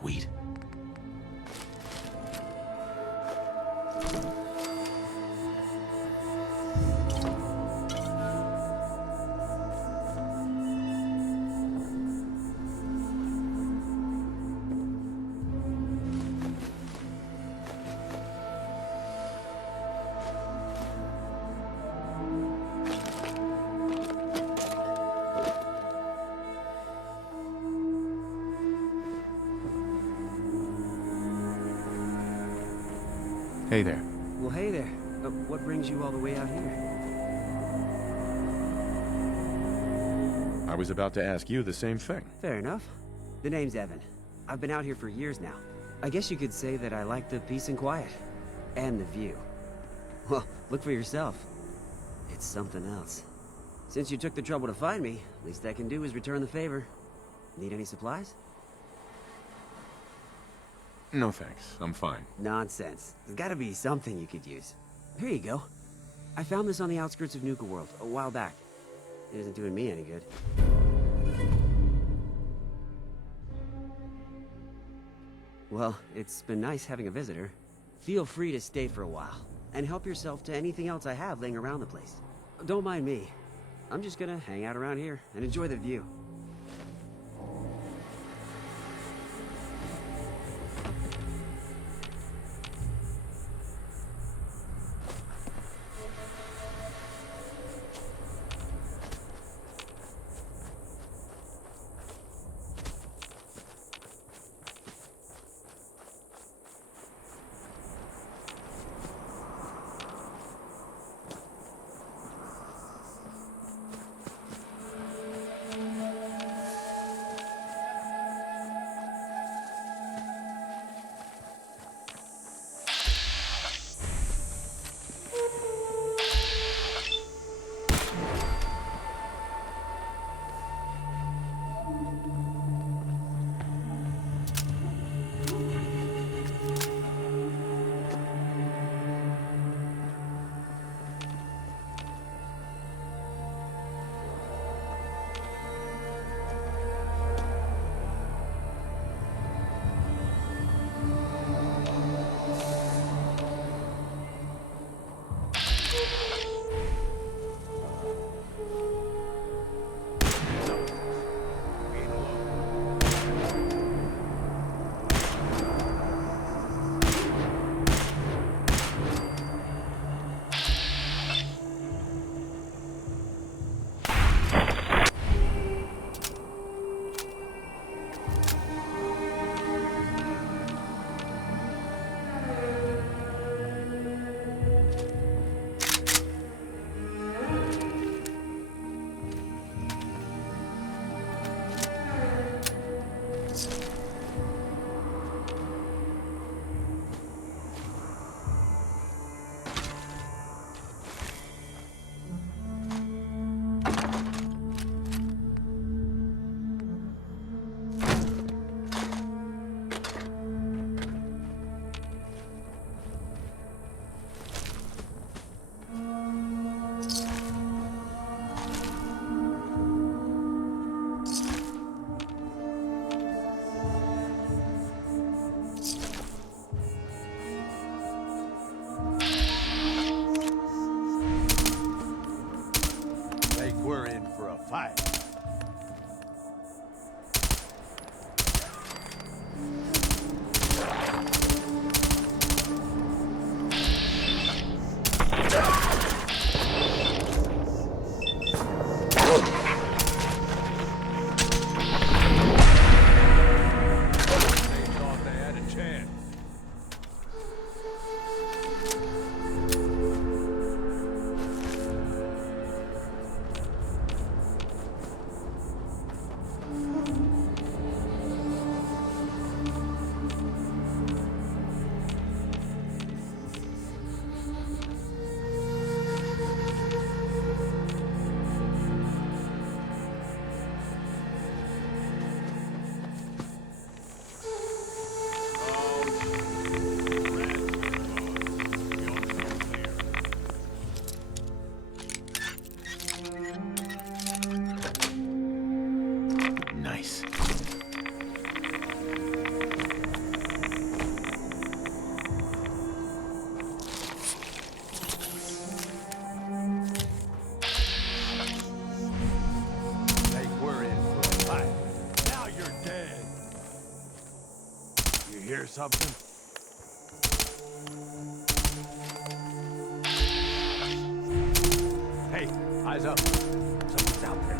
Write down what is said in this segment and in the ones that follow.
Sweet. Hey there. Well, hey there. What brings you all the way out here? I was about to ask you the same thing. Fair enough. The name's Evan. I've been out here for years now. I guess you could say that I like the peace and quiet. And the view. Well, look for yourself. It's something else. Since you took the trouble to find me, least I can do is return the favor. Need any supplies? No thanks, I'm fine. Nonsense. There's gotta be something you could use. Here you go. I found this on the outskirts of Nuka World a while back. It isn't doing me any good. Well, it's been nice having a visitor. Feel free to stay for a while, and help yourself to anything else I have laying around the place. Don't mind me. I'm just gonna hang out around here and enjoy the view. You hear something? Hey, eyes up. Something's out there.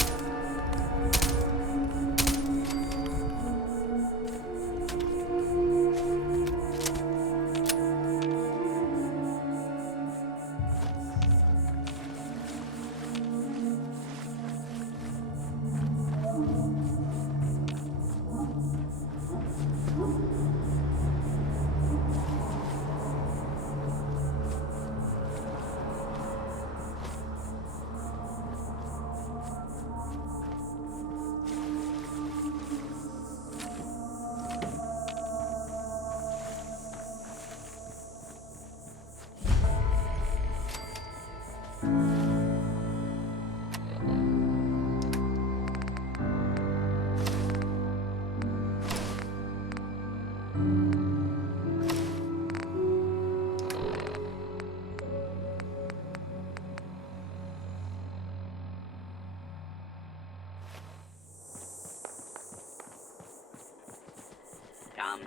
Come.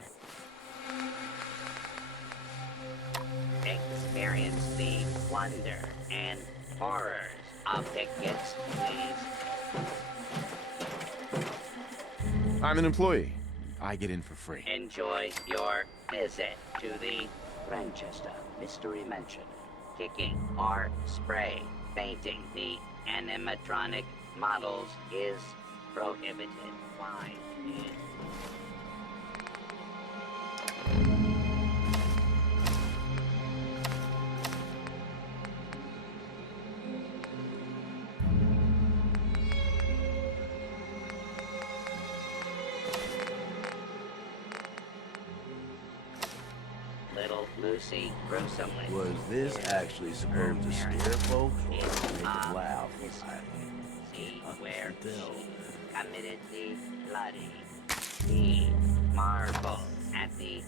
Experience the wonder and horrors of tickets, please. I'm an employee. I get in for free. Enjoy your visit to the Manchester Mystery Mansion. Kicking or spray painting the animatronic models is prohibited. Why? Little Lucy gruesomely. Was this actually supposed to scare folks or make them laugh? See where she committed the bloody. The marvel at the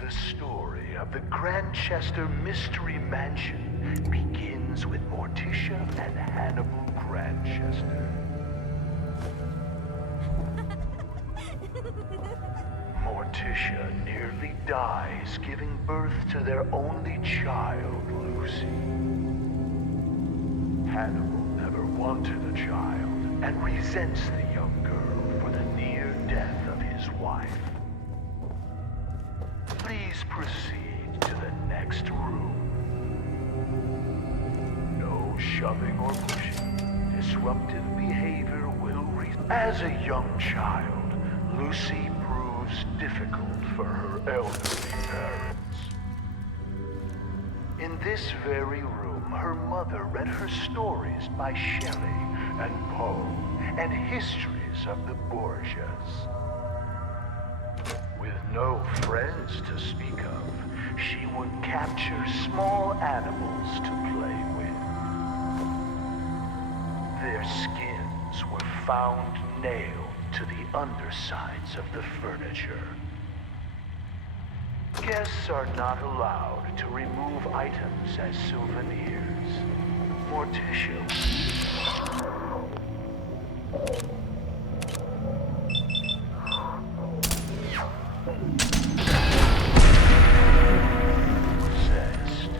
The story of the Grantchester Mystery Mansion begins with Morticia and Hannibal Grantchester. Morticia nearly dies giving birth to their only child, Lucy. Hannibal never wanted a child and resents the young girl for the near death of his wife. Please proceed to the next room. No shoving or pushing. Disruptive behavior will As a young child, Lucy proves difficult for her elderly parents. In this very room, her mother read her stories by Shelley and Poe and histories of the Borgias. With no friends to speak of, she would capture small animals to play with. Their skins were found nailed to the undersides of the furniture. Guests are not allowed to remove items as souvenirs. Morticia. Possessed.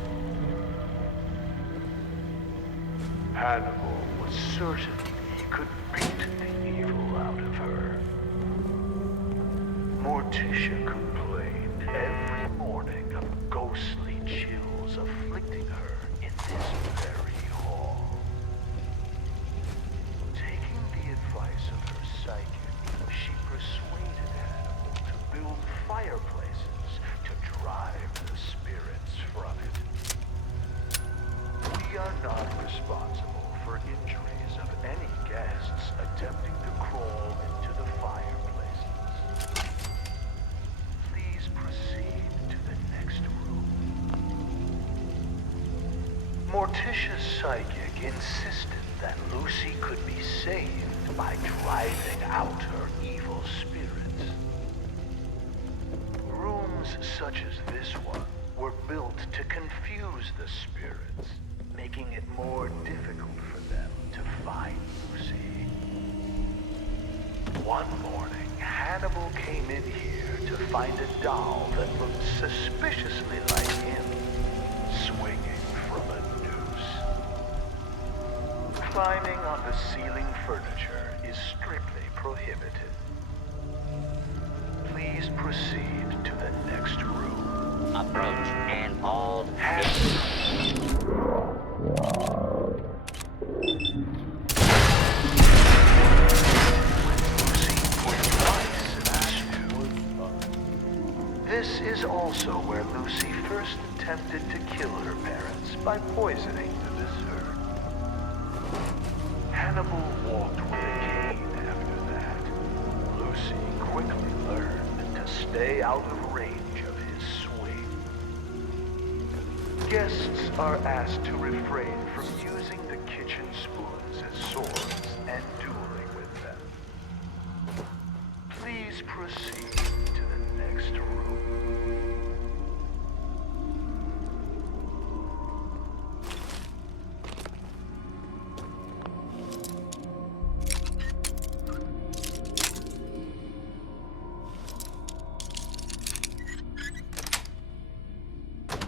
Hannibal was certain he could beat the evil out of her. Morticia complained every morning of ghostly chills afflicting her in this very hall. Taking the advice of her psychic, she persuaded Hannibal to build fireplaces to drive the spirits from it. We are not responsible for injuries of any guests attempting to crawl into the fireplaces. Please proceed to the next room. Morticia's psychic insisted that Lucy could be saved by driving out her evil spirits. such as this one were built to confuse the spirits, making it more difficult for them to find Lucy. One morning, Hannibal came in here to find a doll that looked suspiciously like him, swinging from a noose. Climbing on the ceiling furniture is strictly prohibited. Please proceed to the next room. Approach and hold. This is also where Lucy first attempted to kill her parents by poisoning the dessert. Hannibal walked with a cane after that. Lucy quickly learned to stay out of range of his swing. Guests are asked to refrain from using the kitchen spoons as swords and dueling with them. Please proceed to the next room.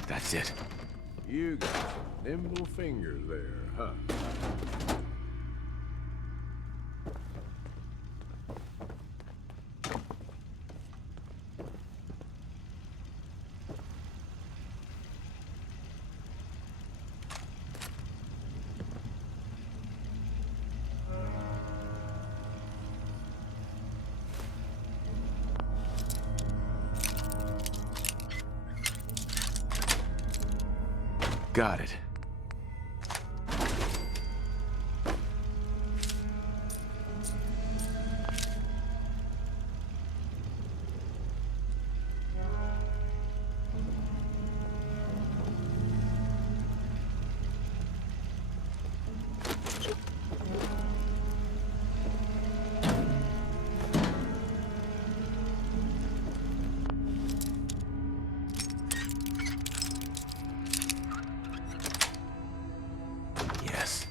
That's it. You got some nimble fingers there, huh? Got it. Yes.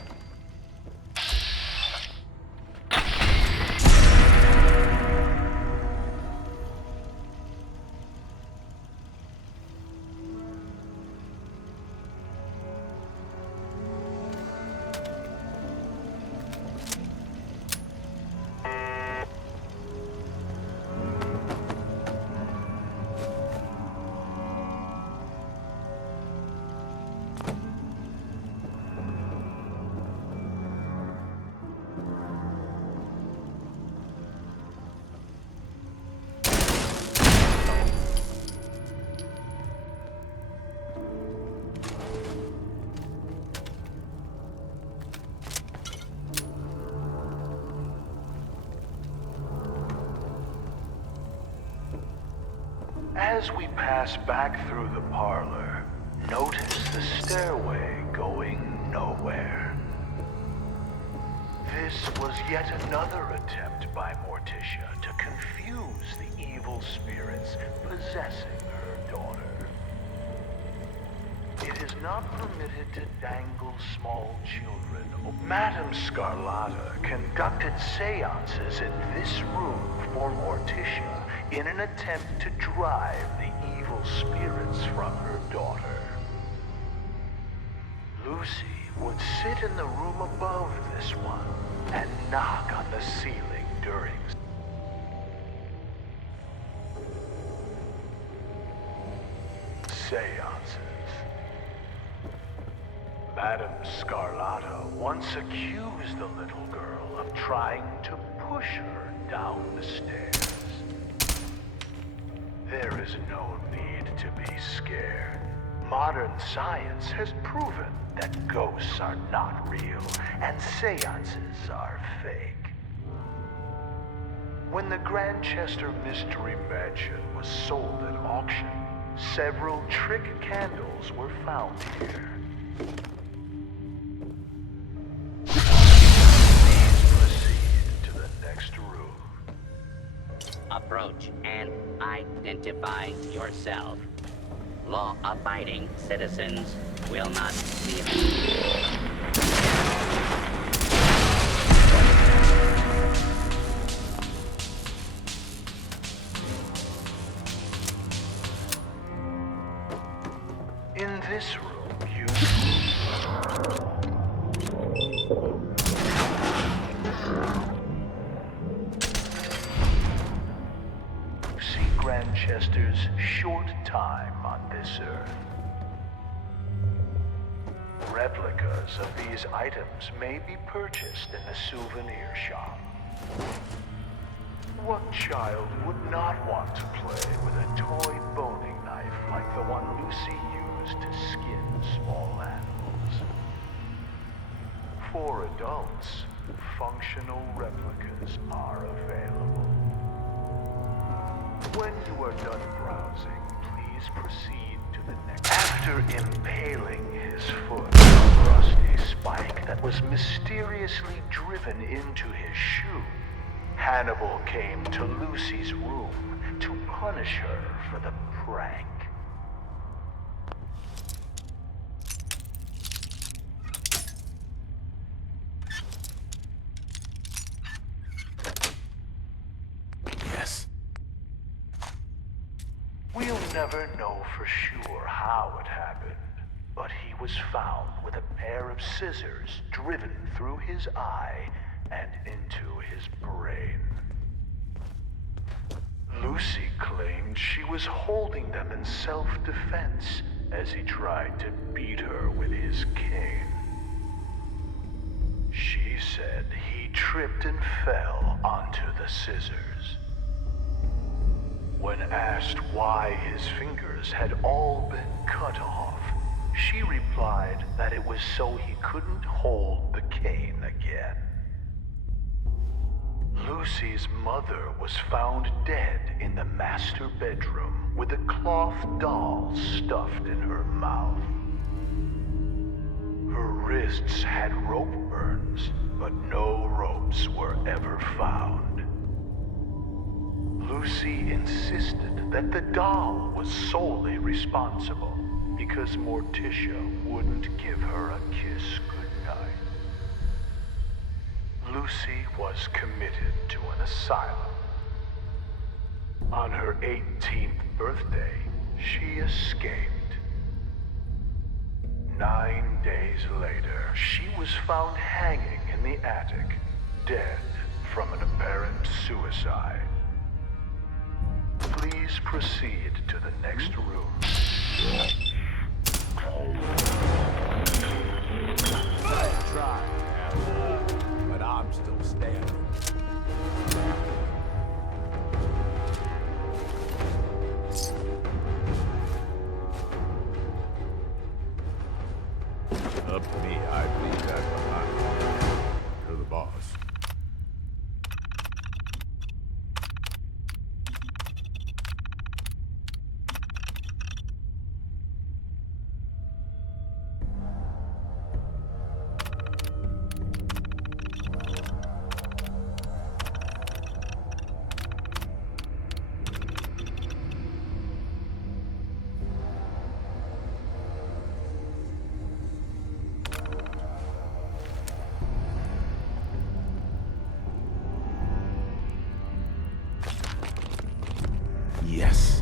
As we pass back through the parlor, notice the stairway going nowhere. This was yet another attempt by Morticia to confuse the evil spirits possessing her daughter. It is not permitted to dangle small children. Madame Scarlata conducted seances in this room for Morticia in an attempt to drive the evil spirits from her daughter. Lucy would sit in the room above this one and knock on the ceiling during seances. Madame Scarlata once accused the little girl of trying to push her down the stairs. There is no need to be scared. Modern science has proven that ghosts are not real and seances are fake. When the Grandchester Mystery Mansion was sold at auction, several trick candles were found here. Please proceed to the next room. Approach approach and identify yourself. Law-abiding citizens will not be In this room, you see Grantchester's short time on this earth. Replicas of these items may be purchased in a souvenir shop. What child would not want to play with a toy boning knife like the one Lucy used to skin small animals? For adults, functional replicas are available. When you are done browsing, please proceed to the next. After impaling his foot on a rusty spike that was mysteriously driven into his shoe, Hannibal came to Lucy's room to punish her for the prank. Yes. We'll never know for sure how it happened, but he was found with a pair of scissors driven through his eye and into his brain. Lucy claimed she was holding them in self-defense as he tried to beat her with his cane. She said he tripped and fell onto the scissors. When asked why his fingers had all been cut off, she replied that it was so he couldn't hold the cane again. Lucy's mother was found dead in the master bedroom with a cloth doll stuffed in her mouth. Her wrists had rope burns, but no ropes were ever found. Lucy insisted that the doll was solely responsible because Morticia wouldn't give her a kiss goodnight. Lucy was committed to an asylum. On her 18th birthday, she escaped. 9 days later, she was found hanging in the attic, dead from an apparent suicide. Please proceed to the next room. Try, but I'm still standing. Up to me, I'd leave that behind. You're the boss. Yes.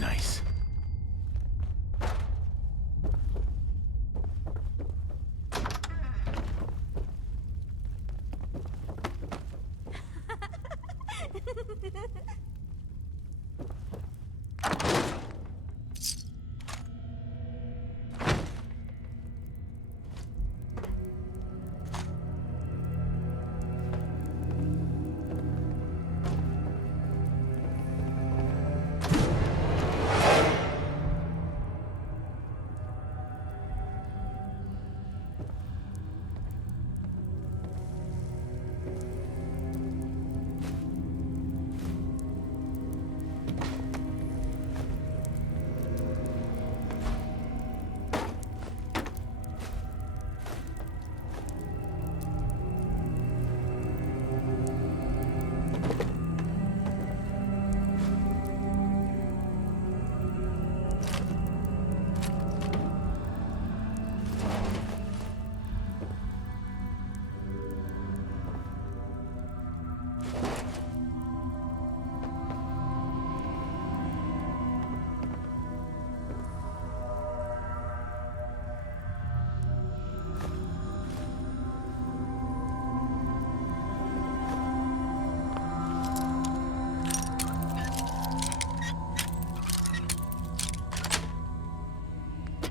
Nice.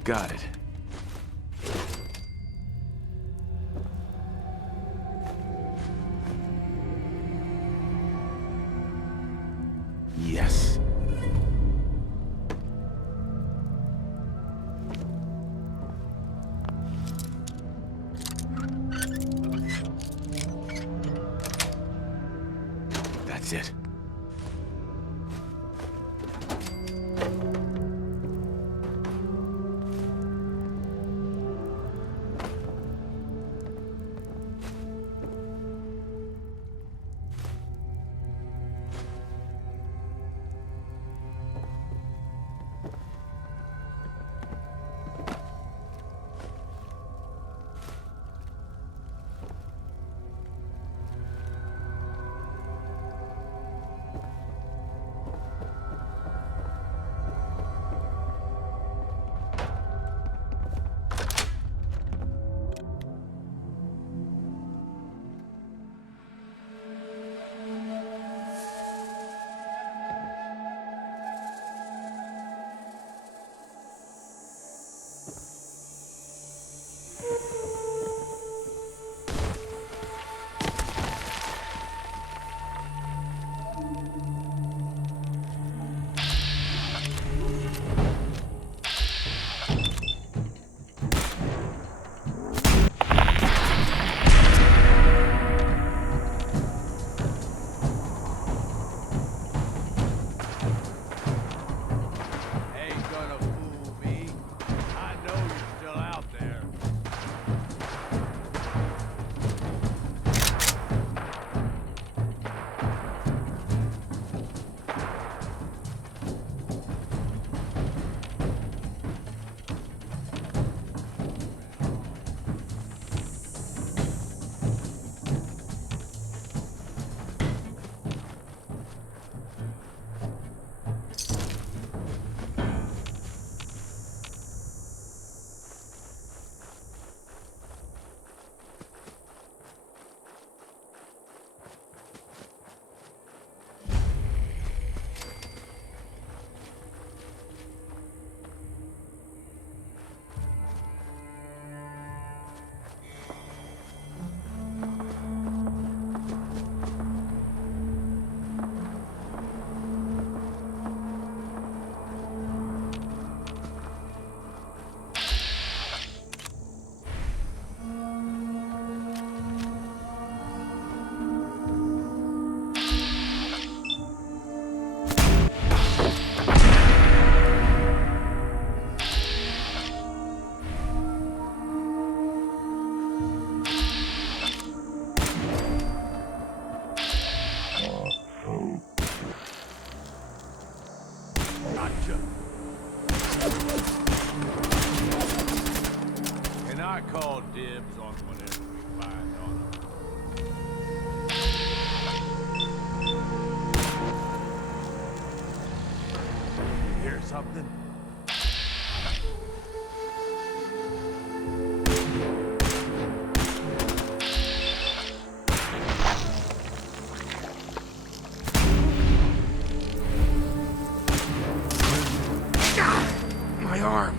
Got it. Yes. That's it. I call dibs on whatever we find on them. Hear something? My arm.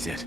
That's it.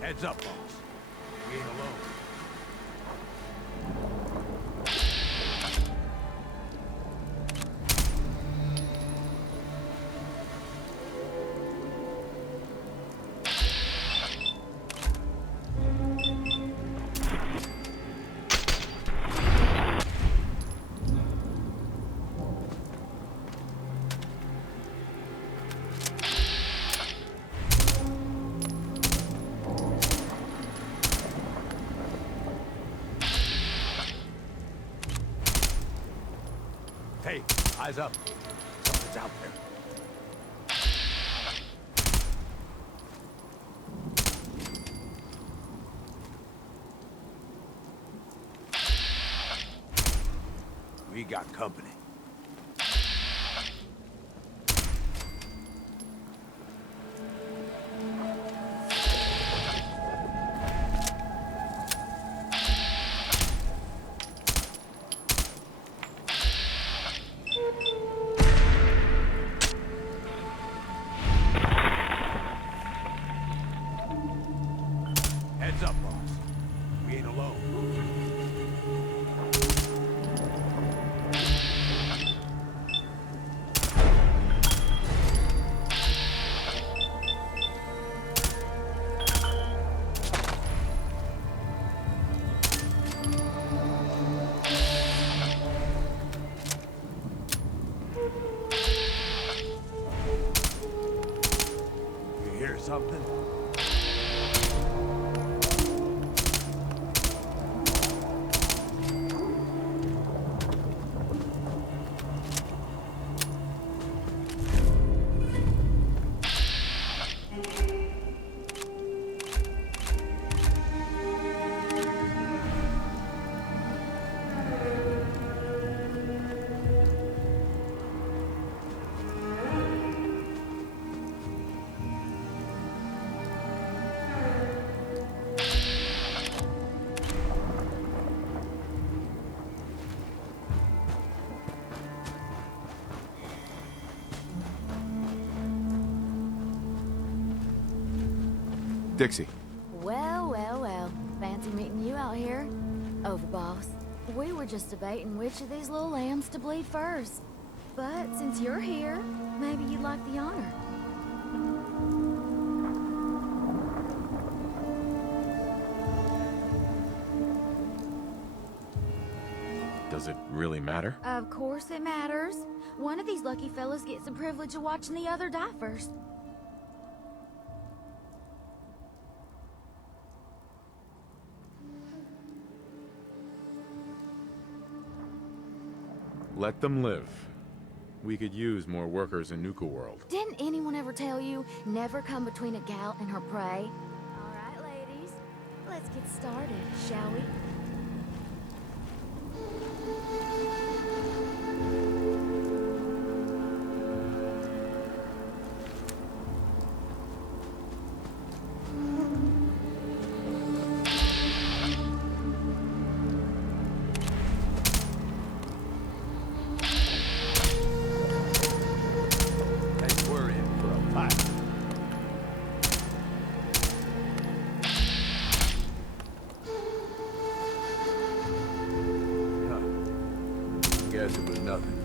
Heads up, boss. We ain't alone. Hey, eyes up. Something's out there. We got company. Heads up, boss. We ain't alone. You hear something? Dixie. Well, well, well. Fancy meeting you out here. Over, boss. We were just debating which of these little lambs to bleed first. But since you're here, maybe you'd like the honor. Does it really matter? Of course it matters. One of these lucky fellas gets the privilege of watching the other die first. Let them live. We could use more workers in Nuka World. Didn't anyone ever tell you, never come between a gal and her prey? All right, ladies. Let's get started, shall we? nothing.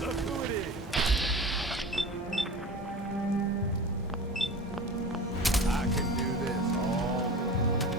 Look who it is. I can do this all day.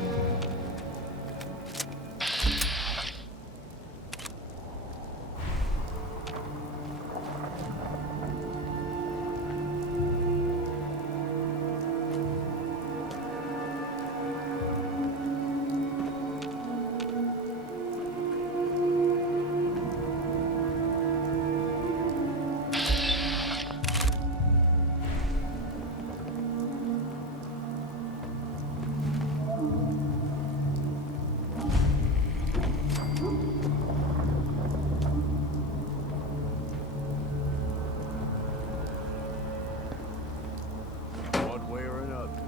One way or another.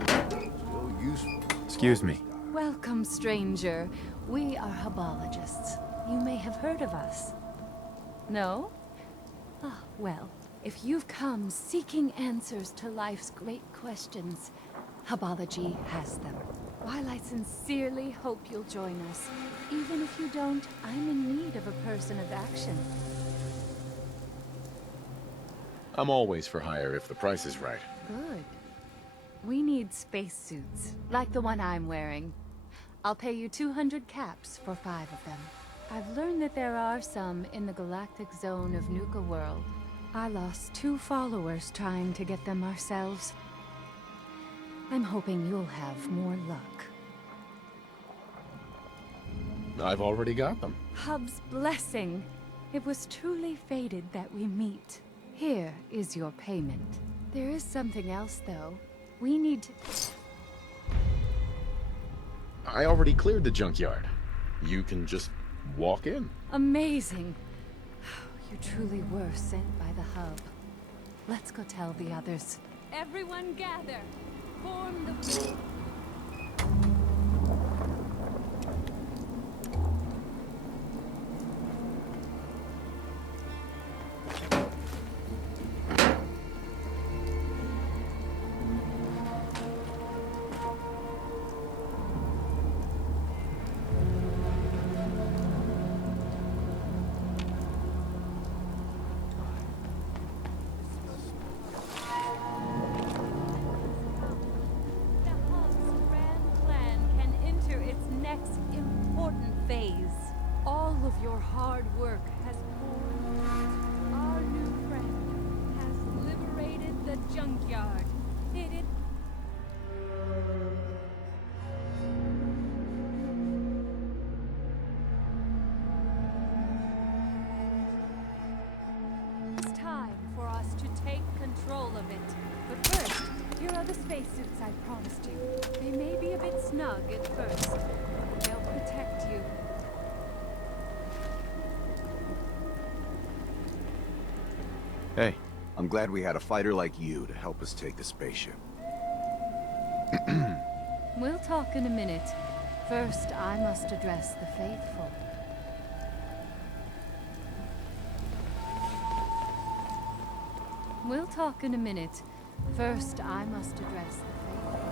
Still useful. Excuse me. Welcome, stranger. We are Hobologists. You may have heard of us. No? Ah, well, if you've come seeking answers to life's great questions, Hobology has them. While I sincerely hope you'll join us, even if you don't, I'm in need of a person of action. I'm always for hire if the price is right. Good. We need spacesuits, like the one I'm wearing. I'll pay you 200 caps for 5 of them. I've learned that there are some in the galactic zone of Nuka World. I lost 2 followers trying to get them ourselves. I'm hoping you'll have more luck. I've already got them. Hub's blessing. It was truly fated that we meet. Here is your payment. There is something else, though. We need to... I already cleared the junkyard. You can just walk in. Amazing. You truly were sent by the Hub. Let's go tell the others. Everyone gather. Form the... All of your hard work has borne fruit. Our new friend has liberated the junkyard. It... It's time for us to take control of it. But first, here are the spacesuits I promised you. They may be a bit snug at first. They'll protect you. Hey. I'm glad we had a fighter like you to help us take the spaceship. We'll talk in a minute. First, I must address the faithful. We'll talk in a minute. First, I must address the faithful.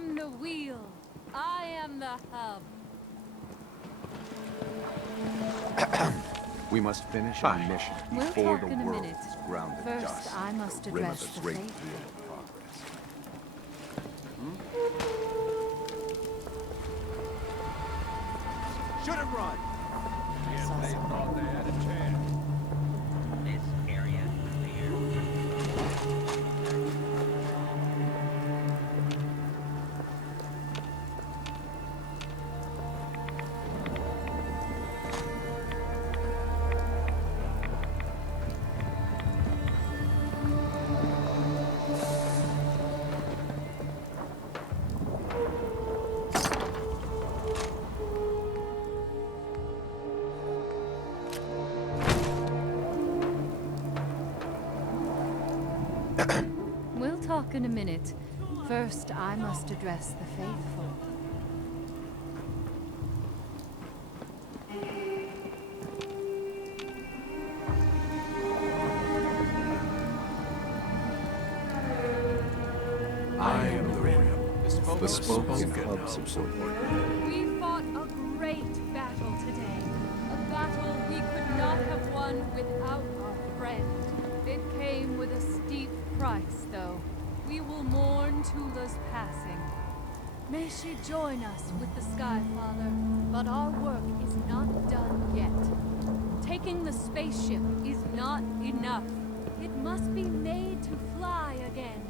turn the wheel. I am the hub. We must finish our mission We'll before talk the in a world minute. is ground to First, dust. I must The rim of address the the great faithful. wheel of progress. Should have run. Yes, they thought they had a chance. This area clear. We'll talk in a minute. First, I must address the faithful. I am the rim. The spoken hubs of support. We fought a great battle today. A battle we could not have won without our friend. It came with a steep price, though. We will mourn Tula's passing. May she join us with the Sky Father. But our work is not done yet. Taking the spaceship is not enough. It must be made to fly again.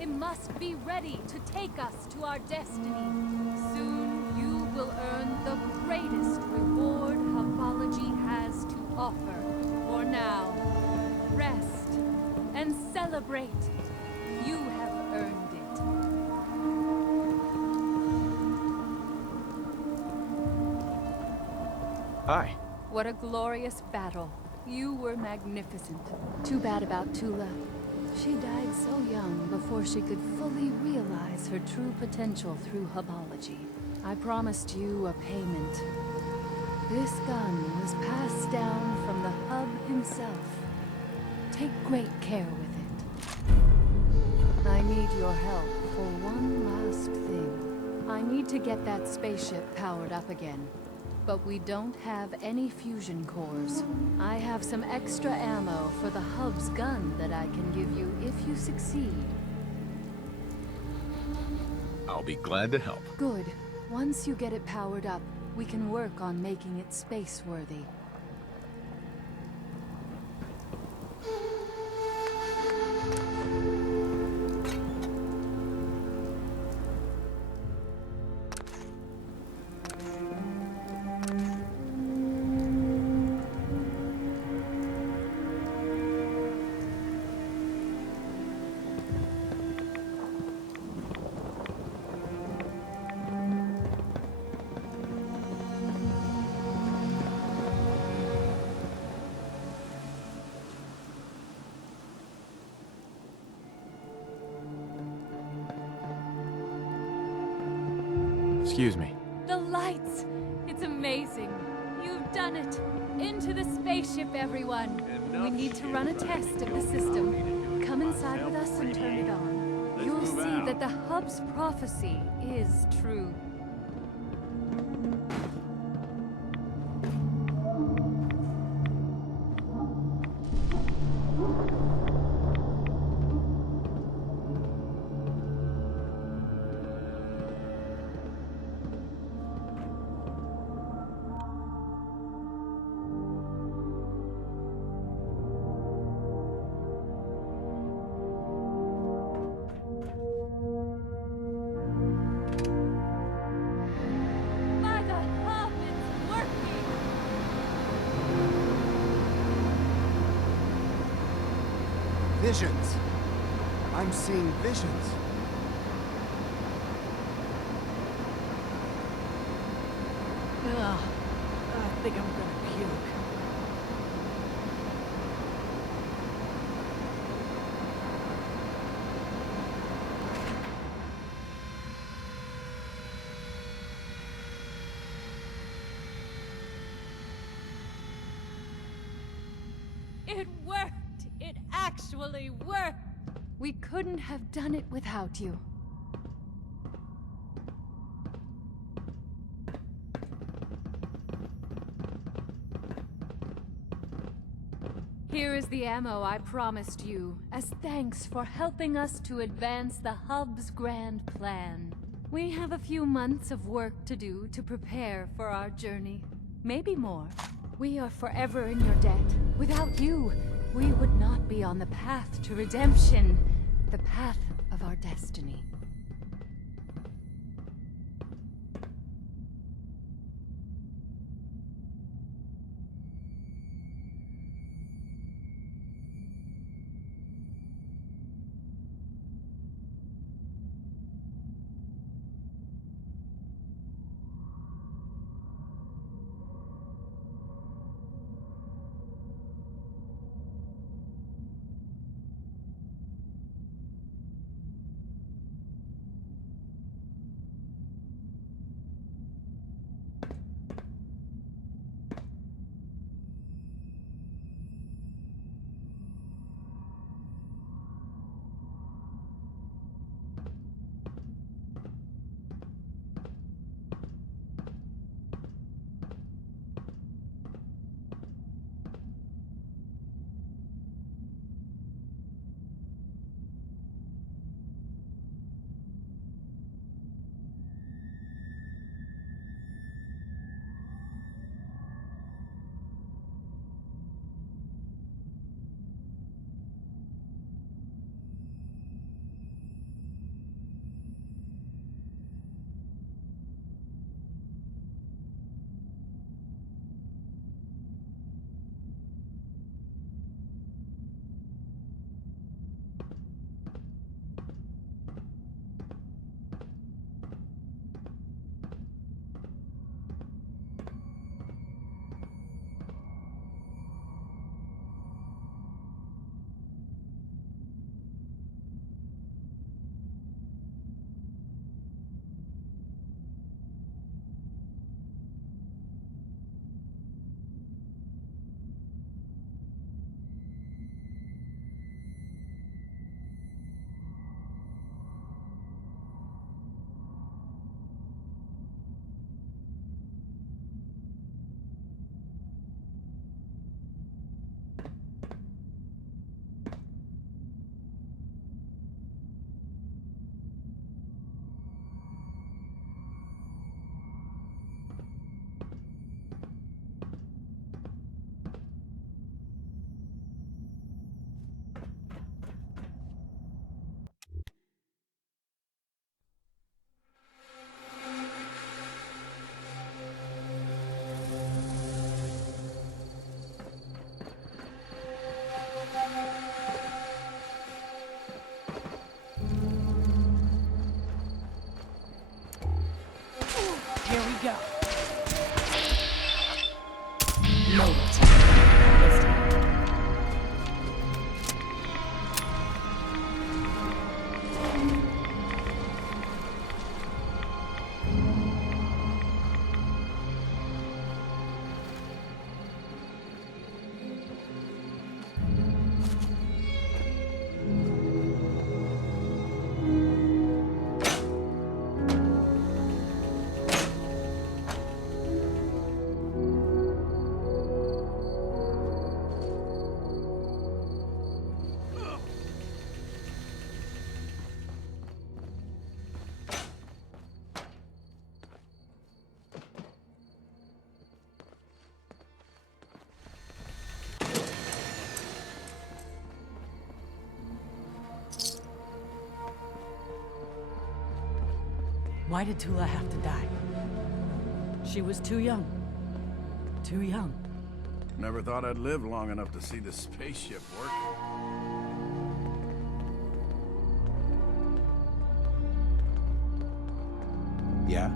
It must be ready to take us to our destiny. Soon you will earn the greatest reward Hаббологи has to offer. For now, rest and celebrate. You have earned it. Hi. What a glorious battle. You were magnificent. Too bad about Tula. She died so young before she could fully realize her true potential through Hаббологи. I promised you a payment. This gun was passed down from the hub himself. Take great care with it. I need your help for one last thing. I need to get that spaceship powered up again. But we don't have any fusion cores. I have some extra ammo for the hub's gun that I can give you if you succeed. I'll be glad to help. Good. Once you get it powered up, we can work on making it space-worthy. Excuse me. The lights! It's amazing. You've done it. Into the spaceship, everyone. We need to run a test of the system. Come inside with us and turn it on. You'll see that the hub's prophecy is true. By the hub, it's working! Visions. I'm seeing visions. Ugh. I think I'm gonna puke. It worked! It actually worked! We couldn't have done it without you. Here is the ammo I promised you, as thanks for helping us to advance the Hub's grand plan. We have a few months of work to do to prepare for our journey. Maybe more. We are forever in your debt. Without you, we would not be on the path to redemption, the path of our destiny. Here we go. Why did Tula have to die? She was too young. Too young. Never thought I'd live long enough to see the spaceship work. Yeah?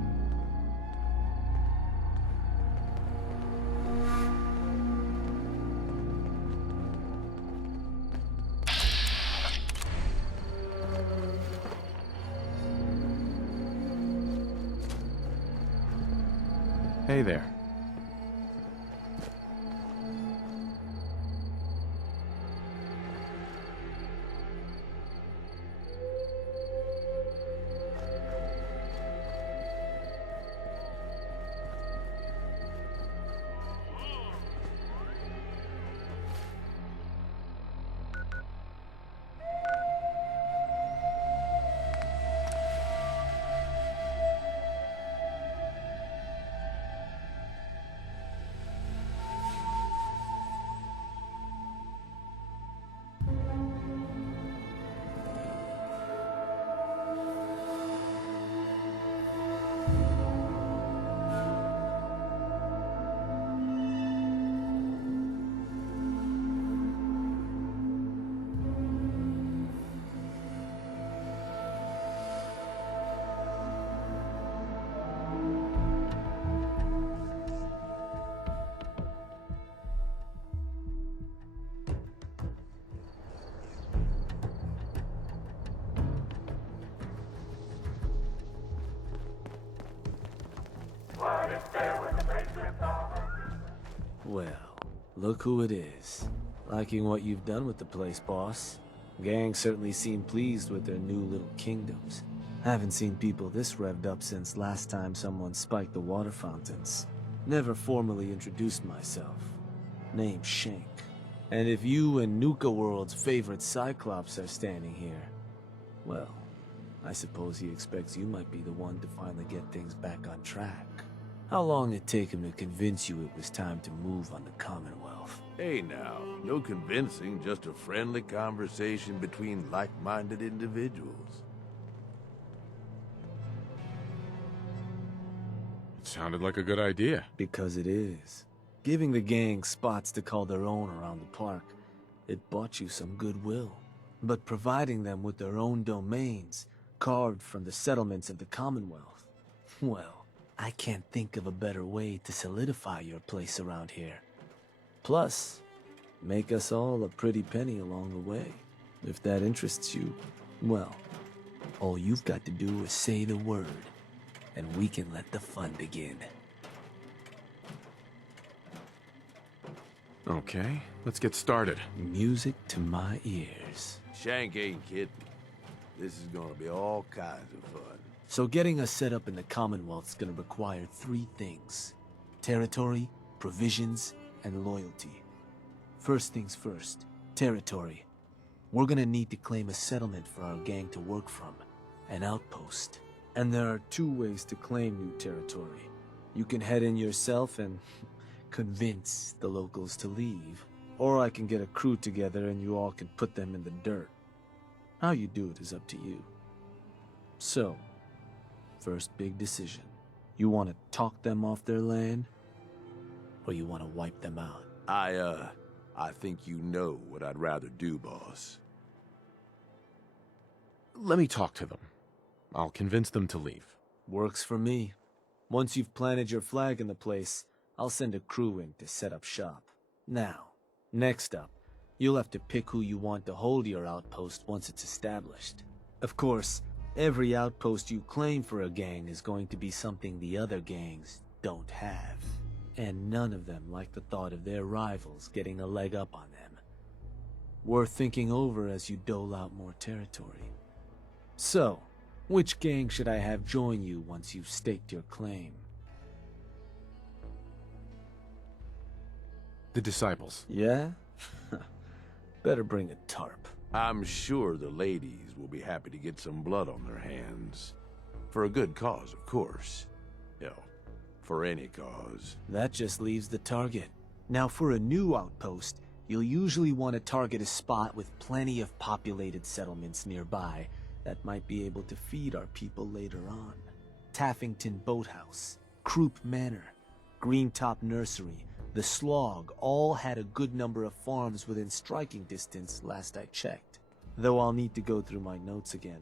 Hey there. Well, look who it is. Liking what you've done with the place, boss. Gang certainly seem pleased with their new little kingdoms. Haven't seen people this revved up since last time someone spiked the water fountains. Never formally introduced myself. Name's Shank. And if you and Nuka World's favorite Cyclops are standing here, well, I suppose he expects you might be the one to finally get things back on track. How long did it take him to convince you it was time to move on the Commonwealth? Hey now, no convincing, just a friendly conversation between like-minded individuals. Sounded like a good idea. Because it is. Giving the gang spots to call their own around the park, it bought you some goodwill. But providing them with their own domains, carved from the settlements of the Commonwealth, well, I can't think of a better way to solidify your place around here. Plus, make us all a pretty penny along the way. If that interests you, well, all you've got to do is say the word, and we can let the fun begin. Okay, let's get started. Music to my ears. Shank ain't kidding. This is gonna be all kinds of fun. So getting us set up in the Commonwealth's gonna require 3 things. Territory, provisions, and loyalty. First things first, territory. We're gonna need to claim a settlement for our gang to work from, an outpost. And there are 2 ways to claim new territory. You can head in yourself and convince the locals to leave, or I can get a crew together and you all can put them in the dirt. How you do it is up to you. So, first big decision. You want to talk them off their land, or you want to wipe them out? I think you know what I'd rather do, boss. Let me talk to them. I'll convince them to leave. Works for me. Once you've planted your flag in the place, I'll send a crew in to set up shop. Now, next up, you'll have to pick who you want to hold your outpost once it's established. Of course, every outpost you claim for a gang is going to be something the other gangs don't have. And none of them like the thought of their rivals getting a leg up on them. Worth thinking over as you dole out more territory. So, which gang should I have join you once you've staked your claim? The Disciples. Yeah? Better bring a tarp. I'm sure the ladies will be happy to get some blood on their hands. For a good cause, of course. Hell, for any cause. That just leaves the target. Now for a new outpost, you'll usually want to target a spot with plenty of populated settlements nearby that might be able to feed our people later on. Taffington Boathouse, Croup Manor, Greentop Nursery, the Slog all had a good number of farms within striking distance last I checked. Though I'll need to go through my notes again,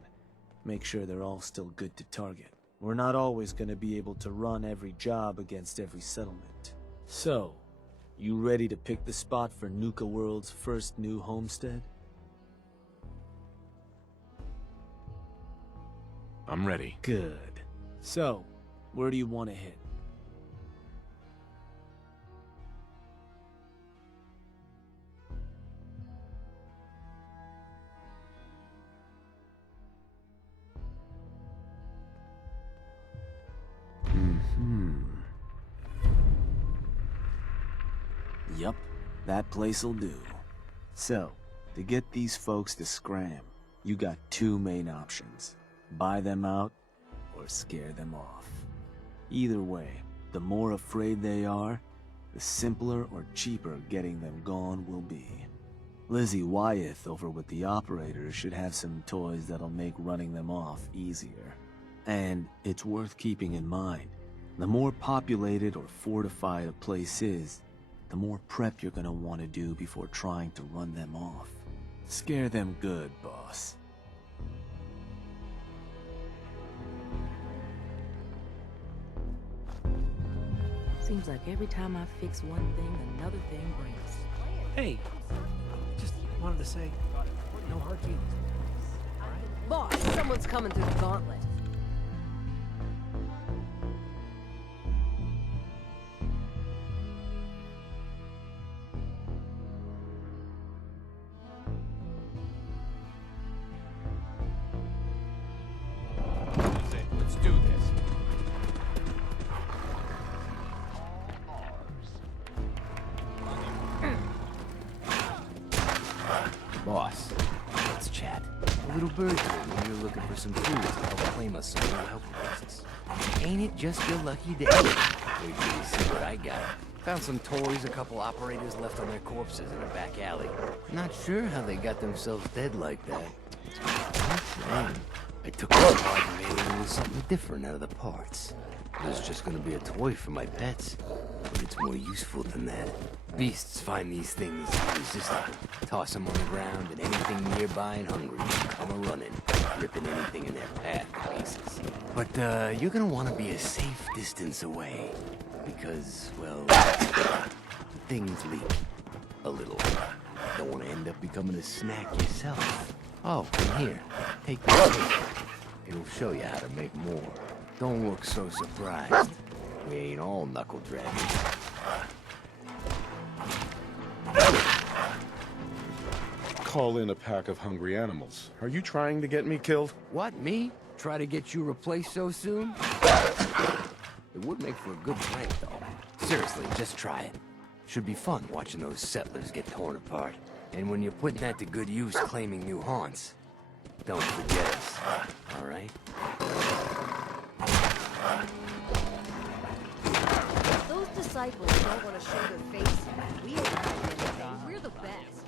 make sure they're all still good to target. We're not always going to be able to run every job against every settlement. So, you ready to pick the spot for Nuka World's first new homestead? I'm ready. Good. So, where do you want to hit? Yup, that place'll do. So, to get these folks to scram, you got 2 main options. Buy them out, or scare them off. Either way, the more afraid they are, the simpler or cheaper getting them gone will be. Lizzie Wyeth over with the operators should have some toys that'll make running them off easier. And it's worth keeping in mind, the more populated or fortified a place is, the more prep you're gonna want to do before trying to run them off. Scare them good, boss. Seems like every time I fix one thing, another thing breaks. Hey, just wanted to say, no hard feelings. Boss, someone's coming through the gauntlet. bird when you're looking for some food to help claim us some more outposts. Ain't it just your lucky day? Wait till you see what I got. Found some toys a couple operators left on their corpses in a back alley. Not sure how they got themselves dead like that. Damn. I took it apart and made it into something different out of the parts. It was just gonna be a toy for my pets, but it's more useful than that. Beasts find these things irresistible. Toss them on the ground, and anything nearby and hungry come a-running, ripping anything in their path to pieces. But you're gonna want to be a safe distance away, because, well, things leak a little. Don't want to end up becoming a snack yourself. Oh, and here, take this paper. It'll show you how to make more. Don't look so surprised. We ain't all knuckle dragons. Call in a pack of hungry animals. Are you trying to get me killed? What, me? Try to get you replaced so soon? It would make for a good prank, though. Seriously, just try it. Should be fun watching those settlers get torn apart. And when you're putting that to good use claiming new haunts, don't forget us, all right? Those disciples don't want to show their face. We ain't hiding anything. We're the best.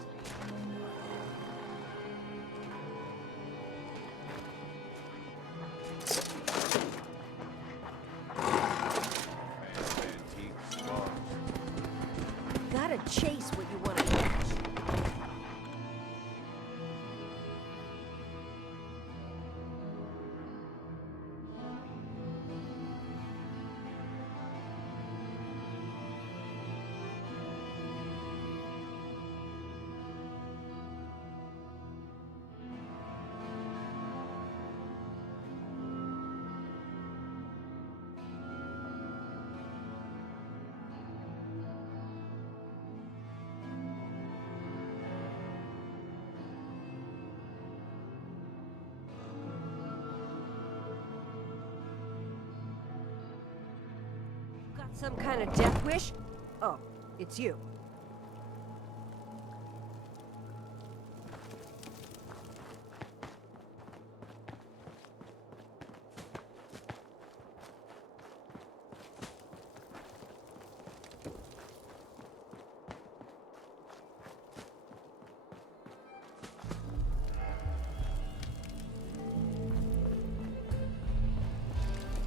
Gotta chase what you want to catch. Some kind of death wish? Oh, it's you.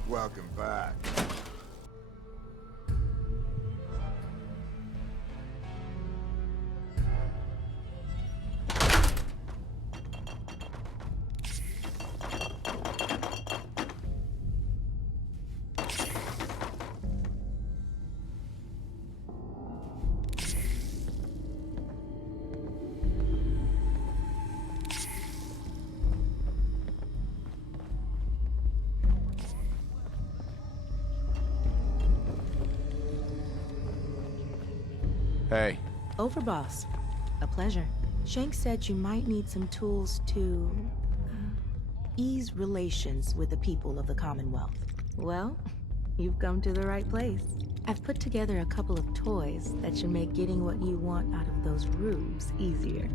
Welcome back. Hey. Overboss. A pleasure. Shank said you might need some tools to ease relations with the people of the Commonwealth. Well, you've come to the right place. I've put together a couple of toys that should make getting what you want out of those rubes easier.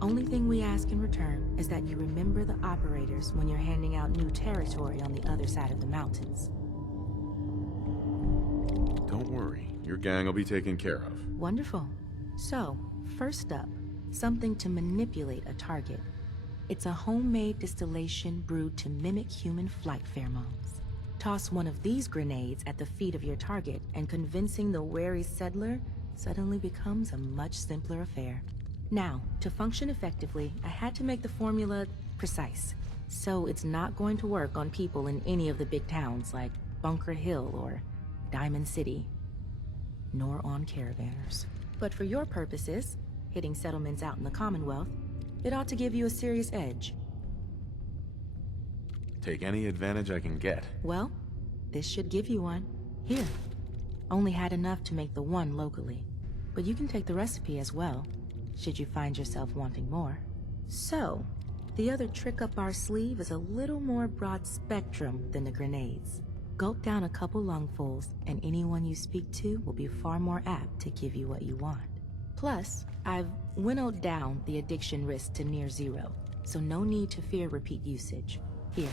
Only thing we ask in return is that you remember the operators when you're handing out new territory on the other side of the mountains. Don't worry. Your gang will be taken care of. Wonderful. So, first up, something to manipulate a target. It's a homemade distillation brewed to mimic human flight pheromones. Toss one of these grenades at the feet of your target, and convincing the wary settler suddenly becomes a much simpler affair. Now, to function effectively, I had to make the formula precise. So it's not going to work on people in any of the big towns like Bunker Hill or Diamond City, nor on caravanners. But for your purposes, hitting settlements out in the Commonwealth, it ought to give you a serious edge. Take any advantage I can get. Well, this should give you one. Here. Only had enough to make the one locally. But you can take the recipe as well, should you find yourself wanting more. So, the other trick up our sleeve is a little more broad spectrum than the grenades. Gulp down a couple lungfuls, and anyone you speak to will be far more apt to give you what you want. Plus, I've winnowed down the addiction risk to near zero, so no need to fear repeat usage. Here.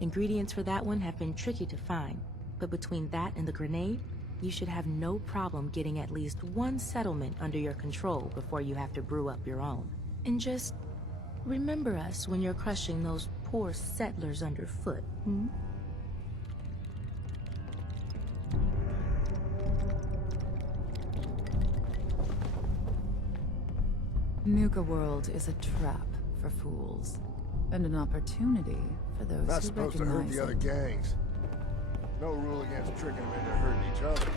Ingredients for that one have been tricky to find, but between that and the grenade, you should have no problem getting at least one settlement under your control before you have to brew up your own. And just remember us when you're crushing those poor settlers underfoot, hmm? Nuka World is a trap for fools, and an opportunity for those Not who supposed to hurt recognize the other it. gangs. No rule against tricking them into hurting each other.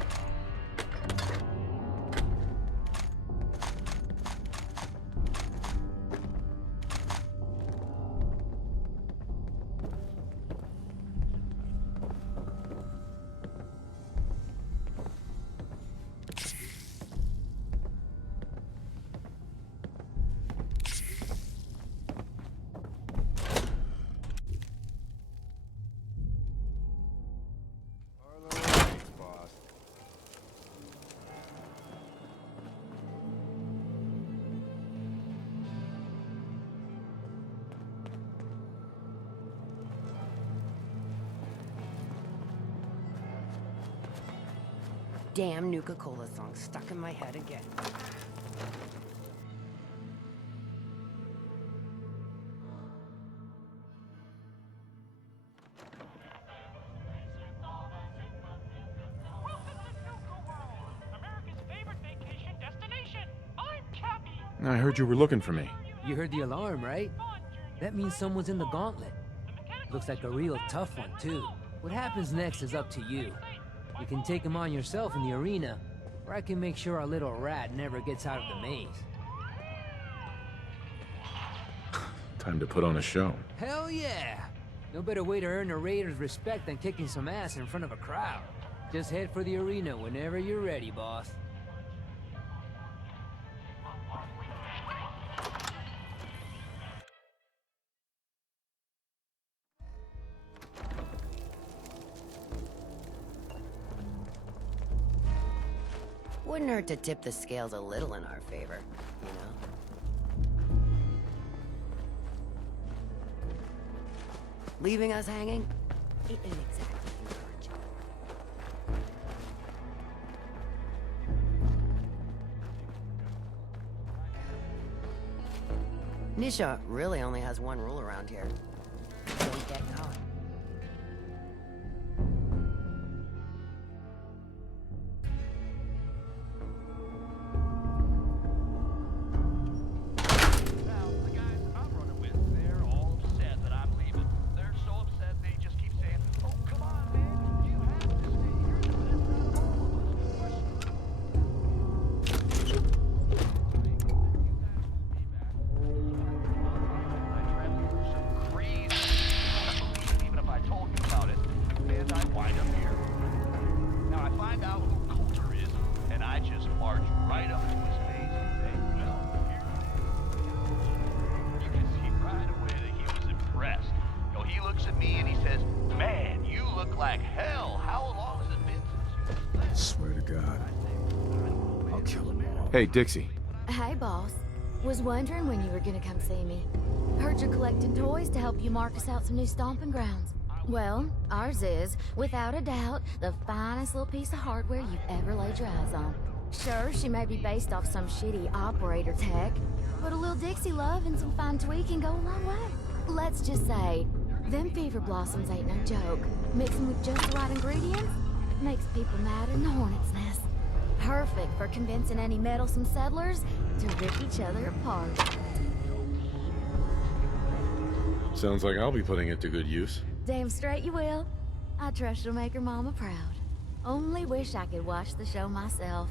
Damn Nuka-Cola song stuck in my head again. I heard you were looking for me. You heard the alarm, right? That means someone's in the gauntlet. Looks like a real tough one, too. What happens next is up to you. You can take him on yourself in the arena, or I can make sure our little rat never gets out of the maze. Time to put on a show. Hell yeah! No better way to earn a raider's respect than kicking some ass in front of a crowd. Just head for the arena whenever you're ready, boss. Wouldn't hurt to tip the scales a little in our favor, you know? Leaving us hanging? It ain't exactly encouraging. Nisha really only has one rule around here. Don't get caught. Hey, Dixie. Hey, boss. Was wondering when you were gonna come see me. Heard you're collecting toys to help you mark us out some new stomping grounds. Well, ours is, without a doubt, the finest little piece of hardware you've ever laid your eyes on. Sure, she may be based off some shitty operator tech, but a little Dixie love and some fine tweaking go a long way. Let's just say, them fever blossoms ain't no joke. Mixing with just the right ingredients makes people madder than the hornet's nest. Perfect for convincing any meddlesome settlers to rip each other apart. Sounds like I'll be putting it to good use. Damn straight you will. I trust you'll make her mama proud. Only wish I could watch the show myself.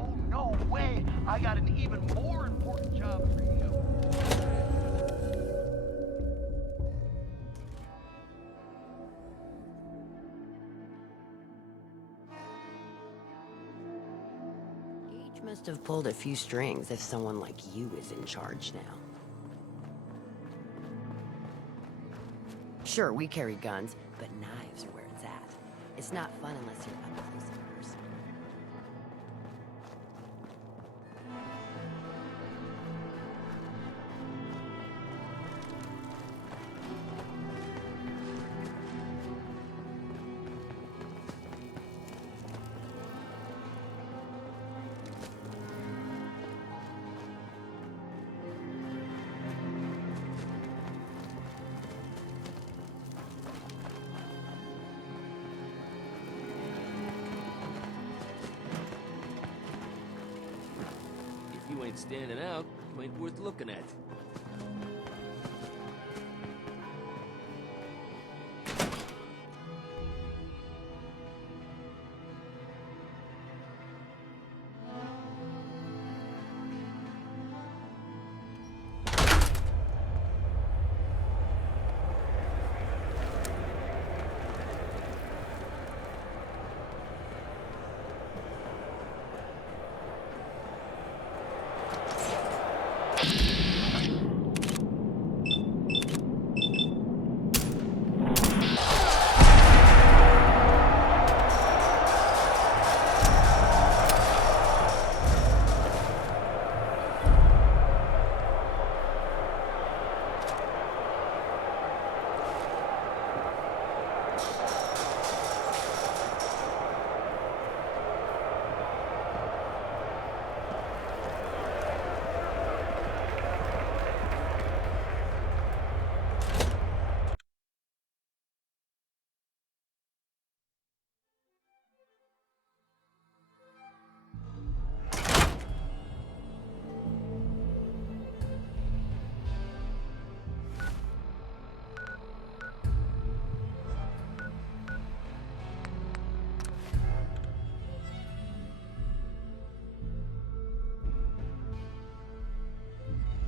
Oh, no way! I got an even more important job for you. Must have pulled a few strings if someone like you is in charge now. Sure, we carry guns, but knives are where it's at. It's not fun unless you're up close and personal. ain't standing out, ain't worth looking at.